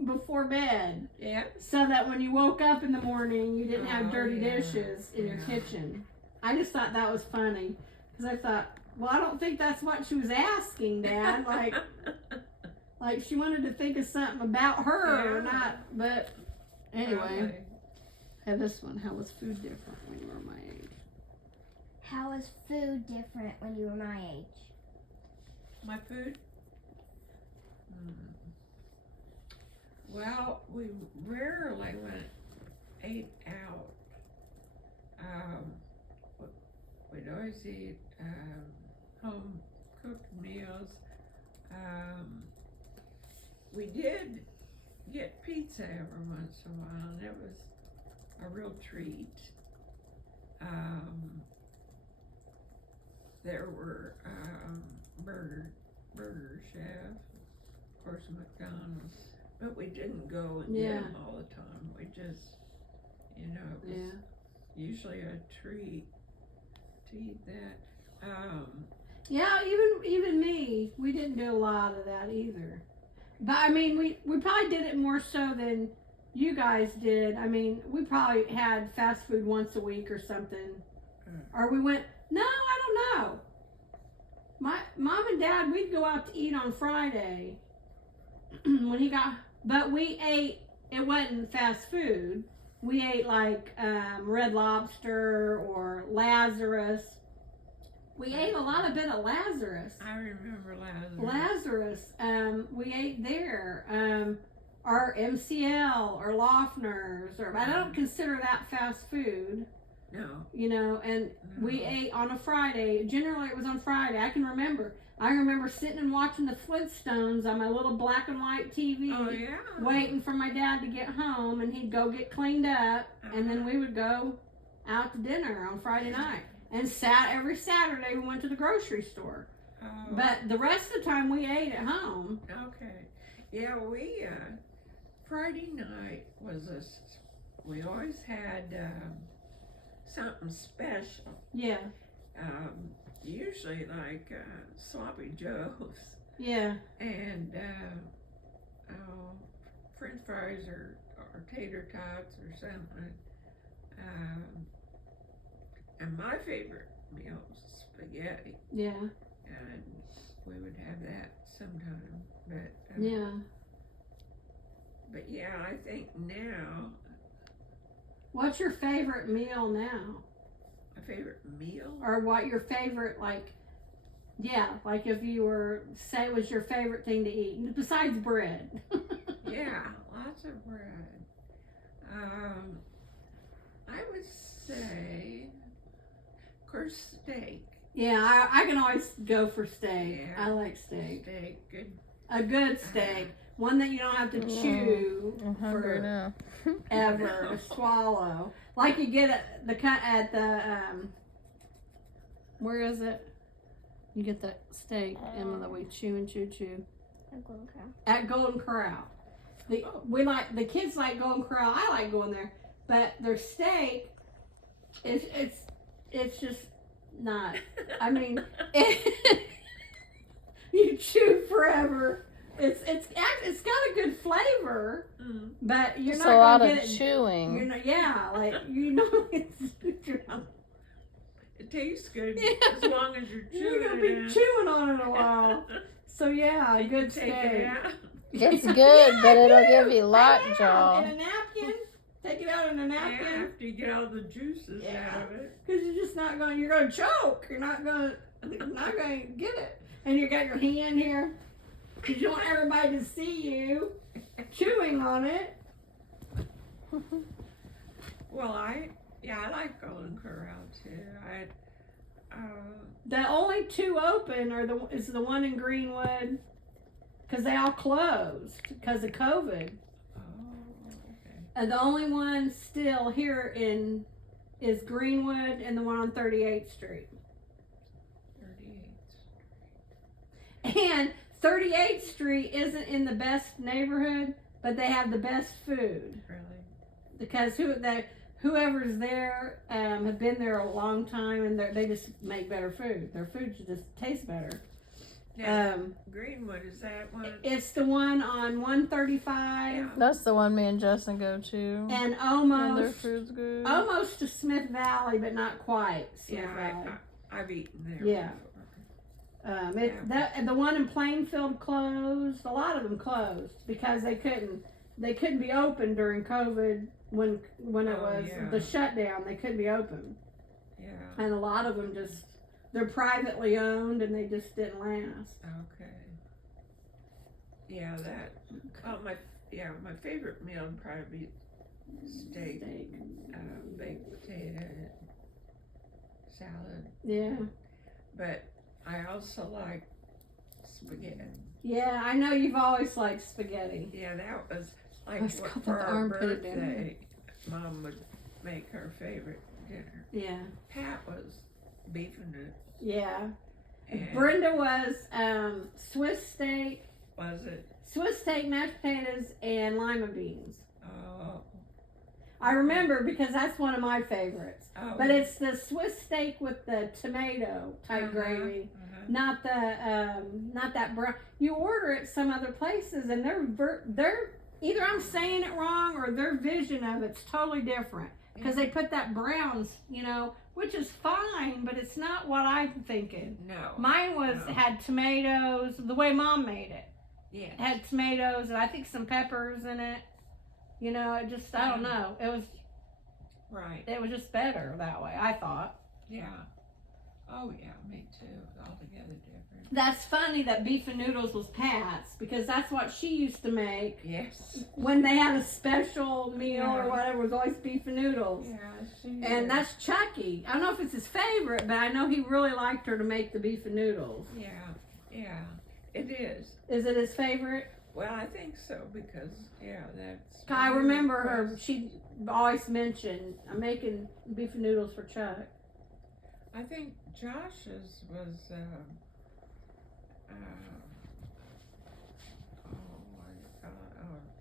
before bed. Yeah. So that when you woke up in the morning, you didn't have Oh, dirty yeah. dishes in your Yeah. kitchen. I just thought that was funny. Because I thought, well, I don't think that's what she was asking, Dad. Like she wanted to think of something about her or Yeah. not. But anyway, Probably. and this one, how was food different when you were my age? How was food different when you were my age? My food? Well, we rarely ate out. We'd always eat home cooked meals. We did get pizza every once in a while, and it was a real treat. There were Burger Chef, of course McDonald's, but we didn't go and get them all the time. We just, you know, it was usually a treat to eat that. Yeah, even me, we didn't do a lot of that either. But I mean, we probably did it more so than you guys did. I mean, we probably had fast food once a week or something. Or we went, no, I don't know. My mom and dad, we'd go out to eat on Friday but we ate, it wasn't fast food. We ate like Red Lobster or Lazarus. We ate a lot of bit of Lazarus. I remember Lazarus. We ate there. Or MCL or Loeffner's, or I don't consider that fast food. No. You know, and we ate on a Friday. Generally, it was on Friday. I remember sitting and watching the Flintstones on my little black and white TV, Oh, yeah. waiting for my dad to get home, and he'd go get cleaned up, and then we would go out to dinner on Friday night. And every Saturday, we went to the grocery store. Oh, But the rest of the time, we ate at home. okay. Yeah, we, Friday night we always had, something special. Yeah, Usually like, sloppy joes yeah. and, French fries or tater tots or something. And my favorite meal was spaghetti, Yeah, and we would have that sometime. But yeah. But yeah, I think now What's your favorite meal now? my favorite meal. Or what your favorite, like if you were, say it was your favorite thing to eat, besides bread. Yeah, lots of bread. I would say, of course, steak. Yeah, I can always go for steak. Yeah. I like steak. Steak, good. A good steak. One that you don't have to chew I'm hungry now. ever to swallow. Like you get at the where is it? You get that steak, Emma, that we chew and chew. At Golden Corral. The kids like Golden Corral. I like going there, but their steak it's just not. I mean, you chew forever. It's got a good flavor, but you're It's not a lot gonna of get it. chewing. You're not, yeah, like you know, you're not, It tastes good Yeah. as long as you're chewing. you're gonna be it. chewing on it a while. So yeah, a You good take steak. it out. It's good, Yeah, but I it'll do. give you I lockjaw. have. In a napkin. Take it out in a Yeah, napkin. after you get all the juices Yeah. out of it. Because you're just not going. You're going to choke. You're not going to get it. And you got your hand here. because you don't want everybody to see you chewing on it. Well, I like Golden Corral too. The only two open is the one in Greenwood, because they all closed because of COVID. Okay. And the only one still here is Greenwood and the one on 38th Street. 38th. And 38th Street isn't in the best neighborhood, but they have the best food. Really? Because whoever's there have been there a long time, and they just make better food. Their food just tastes better. Now, Greenwood, is that one? It's the one on 135 Yeah. That's the one me and Justin go to. and And their almost food's good. almost to Smith Valley, but not quite Smith Yeah, Valley. I've eaten there Yeah. before. The one in Plainfield closed. A lot of them closed because they couldn't be open during COVID when it Oh, was yeah. the shutdown. They couldn't be open, Yeah. and a lot of them they're privately owned and they just didn't last. Okay. Yeah, that. Oh, my favorite meal would probably be steak, baked potato, salad. Yeah, But I also like spaghetti. yeah. I know you've always liked spaghetti. Yeah, that was like Let's go for put the our armpit down. birthday. Mom would make her favorite dinner. Yeah, Pat was beef and noodles. yeah. And Brenda was Swiss steak, mashed potatoes, and lima beans. Oh, I remember because that's one of my favorites. oh, But it's the Swiss steak with the tomato type gravy, not that brown. You order it some other places, and they're either I'm saying it wrong or their vision of it's totally different because they put that brown, which is fine, but it's not what I'm thinking. No. Mine had tomatoes the way Mom made it. Yes. It had tomatoes and I think some peppers in it. It just I don't know. Right. It was just better that way, I thought. Yeah. Oh yeah, me too. Altogether different. That's funny that beef and noodles was Pat's because that's what she used to make Yes. when they had a special meal or Yeah. whatever. It was always beef and noodles. Yeah, And that's Chucky. I don't know if it's his favorite, but I know he really liked her to make the beef and noodles. Yeah, it is. Is it his favorite? Well, I think so because that's. I remember her. She always mentioned, I'm making beef and noodles for Chuck. I think Josh's was.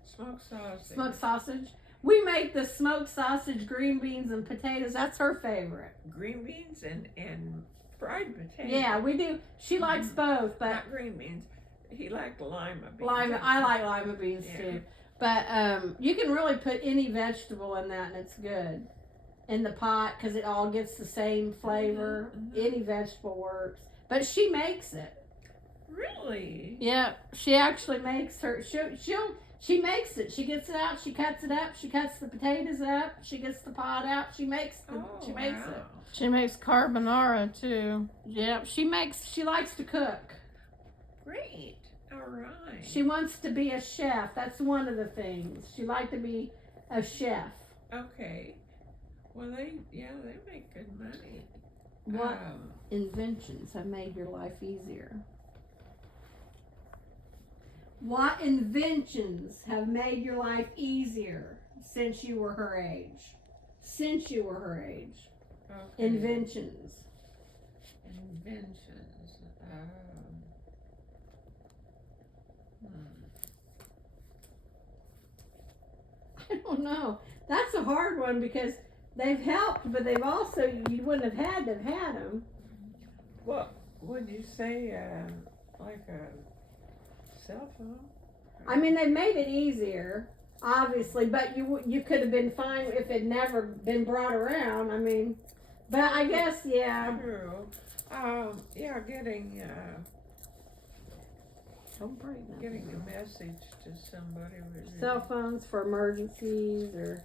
Smoked sausage. Smoked sausage. We make the smoked sausage, green beans, and potatoes. That's her favorite. Green beans and fried potatoes. Yeah, we do. She likes both, but Not green beans. He liked lima beans. I like lima beans Yeah. too. But you can really put any vegetable in that and it's good. In the pot because it all gets the same flavor. Mhm. Any vegetable works. But she makes it. Really? Yeah, she actually makes her. She makes it. She gets it out. She cuts it up. She cuts the potatoes up. She gets the pot out. She makes it. Wow. She makes carbonara too. Yeah, she likes to cook. Great. All right. She wants to be a chef. That's one of the things. She liked to be a chef. Okay. Well, they make good money. What inventions have made your life easier? What inventions have made your life easier since you were her age? Since you were her age. Okay. Inventions. Inventions. I don't know. That's a hard one because they've helped, but they've also, you wouldn't have had them. Well, would you say like a cell phone? I mean, they've made it easier, obviously, but you could have been fine if it never been brought around. I mean, but I guess, yeah. True. Getting a message to somebody with Cell phones for emergencies or,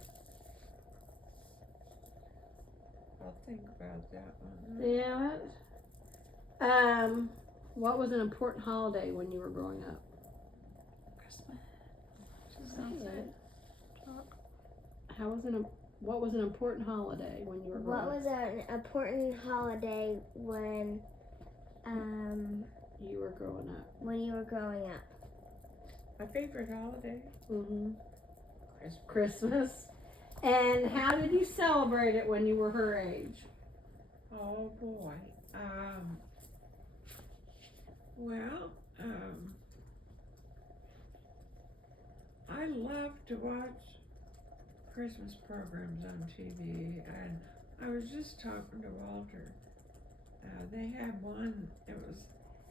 I'll think about that one. yeah. What was an important holiday when you were growing up? Awesome. What was an important holiday when you were growing What up? was an important holiday when You were growing up. you were growing up? My favorite holiday? Mm-hmm. Christmas. Christmas. And how did you celebrate it when you were her age? Oh boy. Well, I love to watch Christmas programs on TV, and I was just talking to Walter. They had one, it was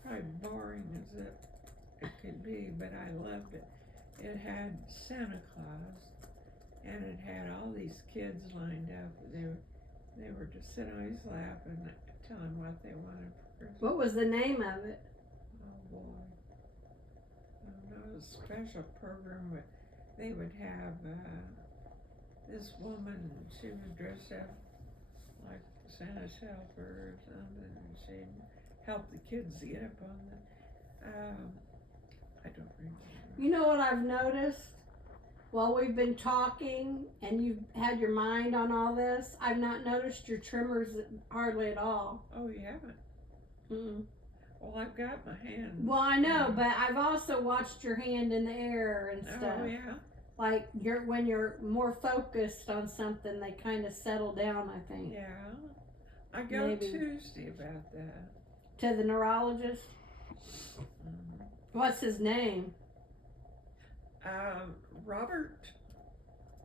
probably boring as it could be, but I loved it. It had Santa Claus, and it had all these kids lined up. They were just sitting on his lap and tell him what they wanted for Christmas. What was the name of it? Oh boy. I don't know, it was a special program where they would have this woman, she was dressed up like Santa's helper or something, and she'd help the kids get up on the, I don't remember. You know what I've noticed? While we've been talking and you've had your mind on all this, I've not noticed your trimmers hardly at all. Oh, you haven't? Mm. Well, I've got my hand. Well, I know, but I've also watched your hand in the air and stuff. Oh, yeah. Like when you're more focused on something, they kind of settle down, I think. Yeah. I go Maybe. Tuesday about that. To the neurologist. Mhm. What's his name? Robert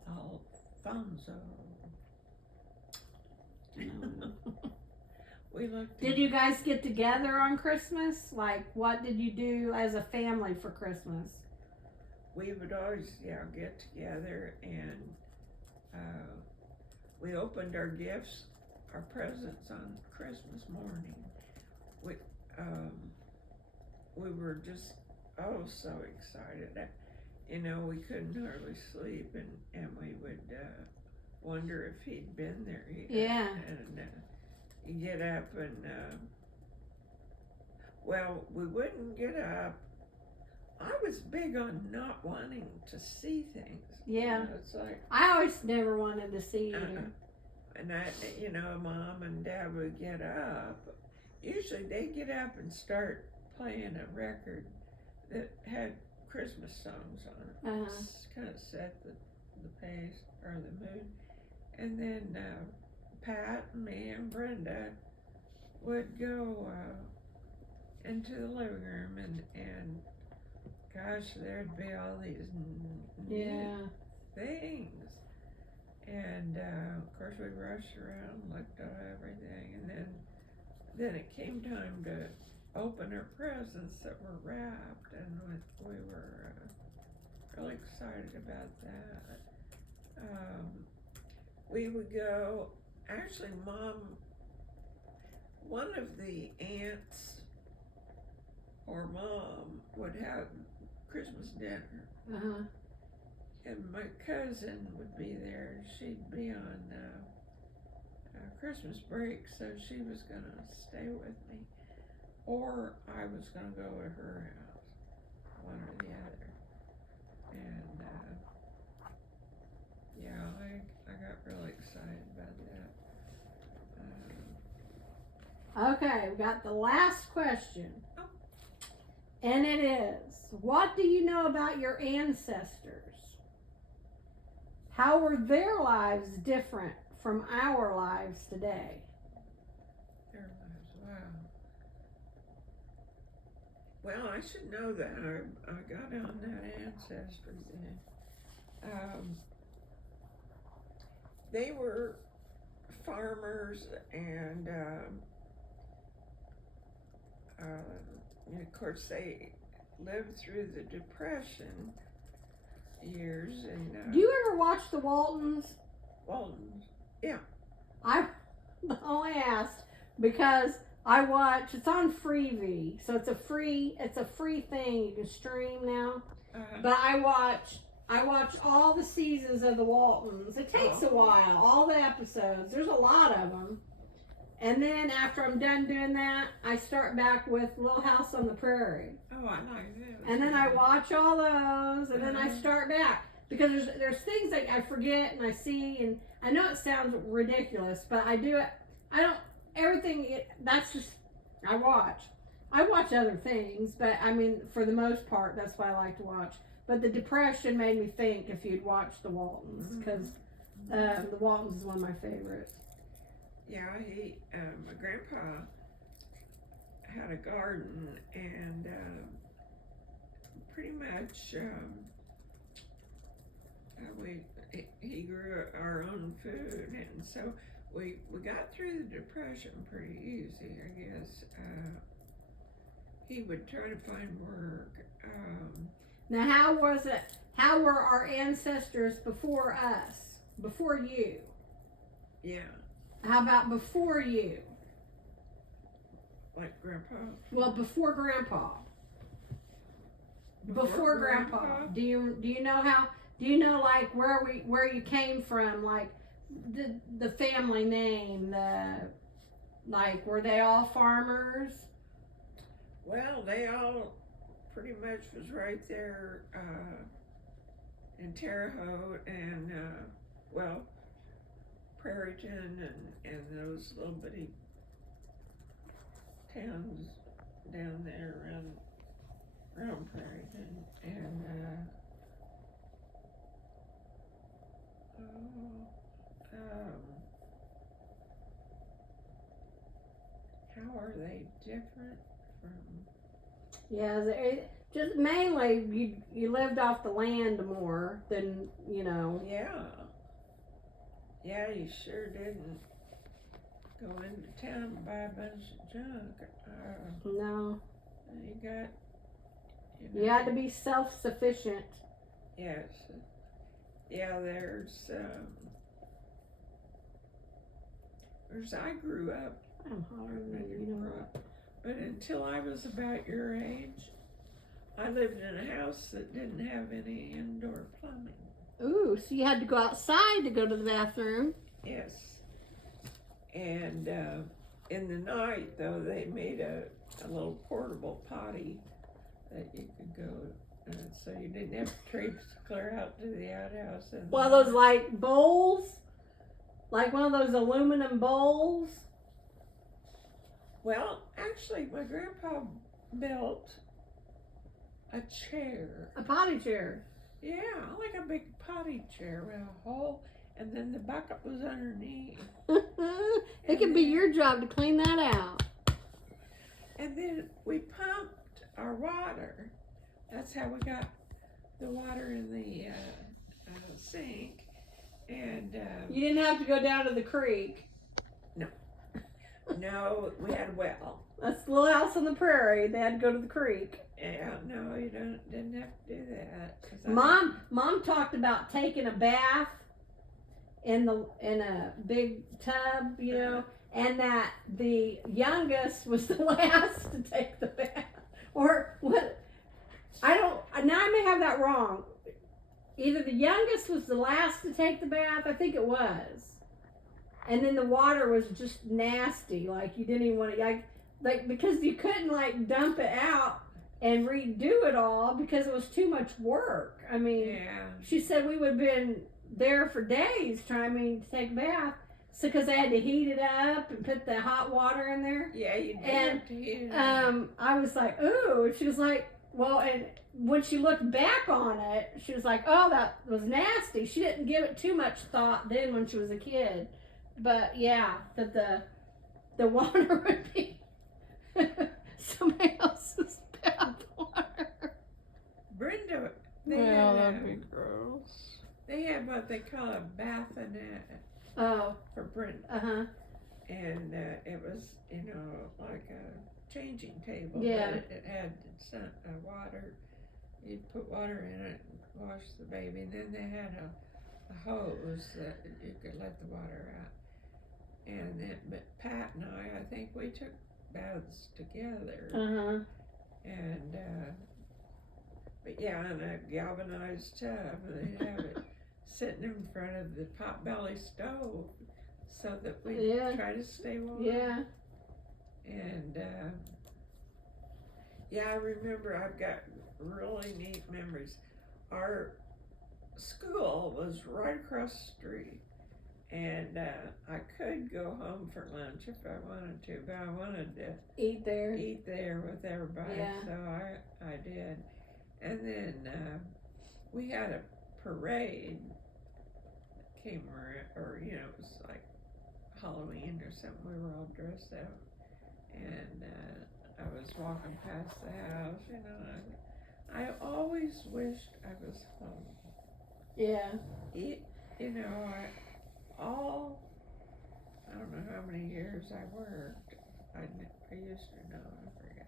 Alfonso. We looked. Did you guys get together on Christmas? Like, what did you do as a family for Christmas? We would always, get together, and we opened our gifts, our presents on Christmas morning. We were just so excited. We couldn't hardly sleep, and we would wonder if he'd been there yet. Yeah. And you get up and we wouldn't get up. I was big on not wanting to see things. Yeah. It's like, I always never wanted to see either. and Mom and Dad would get up. Usually they get up and start playing a record that had Christmas songs on it. Uh-huh. Kind of set the pace or the mood. And then Pat and me and Brenda would go into the living room, and gosh, there'd be all these Yeah. things. And of course we rushed around, looked at everything, and then it came time to open our presents that were wrapped, and we were really excited about that. We would go, actually one of the aunts or Mom would have Christmas dinner, Uh-huh. and my cousin would be there. She'd be on Christmas break, so she was gonna stay with me, or I was gonna go to her house, one or the other. And I got really excited about that. Okay, we got the last question. Oh. And it is, what do you know about your ancestors? How were their lives different from our lives today? Their lives, wow. Well, I should know that. I got on that ancestry thing. They were farmers, and of course they lived through the Depression years, and Do you ever watch the Waltons? Waltons. I only asked because I watch, it's on Freevee, so it's a free thing you can stream now. But I watch all the seasons of the Waltons. It takes a while, all the episodes. There's a lot of them. And then after I'm done doing that, I start back with Little House on the Prairie. Oh, I like that. And then I watch all those, and then I start back. because there's things that I forget and I see, and I know it sounds ridiculous, but I do it. I don't everything. That's just I watch. I watch other things, but I mean, for the most part, that's what I like to watch. But the Depression made me think if you'd watched the Waltons, because the Waltons is one of my favorites. Yeah, my grandpa had a garden, and pretty much he grew our own food, and so we got through the Depression pretty easy, I guess. He would try to find work. Now, how was it? How were our ancestors before us? Before you? Yeah, How about before you? like Grandpa. Well, before Grandpa. Before Grandpa. Do you know how? Do you know like where you came from? Like the family name. Like were they all farmers? Well, they all pretty much was right there in Terre Haute and Prairieton and those little bitty towns down there around Prairieton and how are they different from? Yeah, just mainly you lived off the land more than Yeah, you sure didn't go into town and buy a bunch of junk. No, You got. you had to be self-sufficient. Yes. Yeah, there's I grew up. I'm hollering at you, you know what? But until I was about your age, I lived in a house that didn't have any indoor plumbing. Ooh, so you had to go outside to go to the bathroom. Yes. And in the night, though, they made a little portable potty that you could go, so you didn't have to traipse clear out to the outhouse. And Well, those like bowls, like one of those aluminum bowls. Well, actually, my grandpa built a chair. A potty chair. Yeah, like a big potty chair with a hole, and then the bucket was underneath. It could be your job to clean that out. And then we pumped our water. That's how we got the water in the sink. And You didn't have to go down to the creek. no, we had a well. That's the little house on the prairie. They had to go to the creek. Yeah, no, you didn't have to do that. 'Cause Mom talked about taking a bath in a big tub, and that the youngest was the last to take the bath. Or what? Now I may have that wrong. Either the youngest was the last to take the bath, I think it was. And then the water was just nasty, like you didn't even want to like because you couldn't like dump it out and redo it all because it was too much work. I mean, yeah. she said we would have been there for days trying to take a bath. So because they had to heat it up and put the hot water in there. Yeah, you did And, have to heat it up. I was like, ooh. She was like, well, and when she looked back on it, she was like, oh, that was nasty. She didn't give it too much thought then when she was a kid. But yeah, that the water would be somebody else's bath water. Brenda, That'd be gross. they had what they call a bassinet Oh, for Brenda. uh-huh. And it was, like a changing table. Yeah. But it had some water. You'd put water in it and wash the baby. And then they had a hose that you could let the water out. And then, but Pat and I think we took baths together. Uh-huh. And, but yeah, in a galvanized tub. And they'd have it sitting in front of the potbelly stove so that we try to stay warm. Yeah. And yeah, I remember I've got really neat memories. Our school was right across the street. And I could go home for lunch if I wanted to, but I wanted to Eat there. eat there with everybody, Yeah. so I did. And then we had a parade that came around, or it was like Halloween or something. We were all dressed up, and I was walking past the house. I always wished I was home. Yeah. I don't know how many years I worked. I used to know, I forget.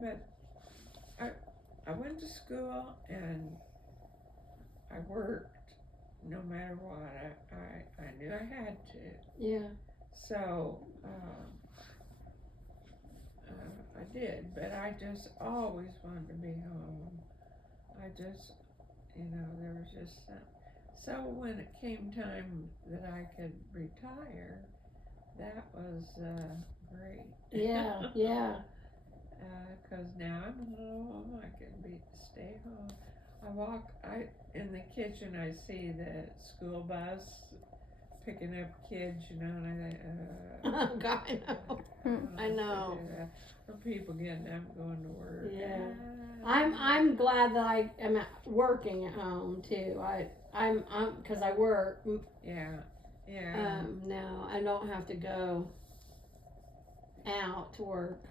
But I went to school and I worked no matter what. I knew I had to. Yeah. So, I did, but I just always wanted to be home. I just, there was just so when it came time that I could retire, that was great. Yeah. Yeah. 'Cause now I'm home, I can stay home. In the kitchen, I see the school bus picking up kids, and I Oh God, I know. I know. Or people getting up going to work. Yeah. I'm glad that I am working at home too. I'm because I work. Yeah. Now I don't have to go out to work.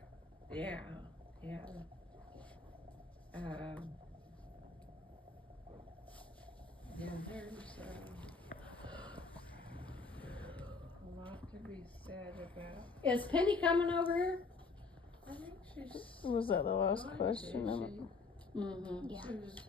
Yeah. There's a lot to be said about. Is Penny coming over here? I think she's. Was that the last going to. question? Mm-hmm. Yeah. She was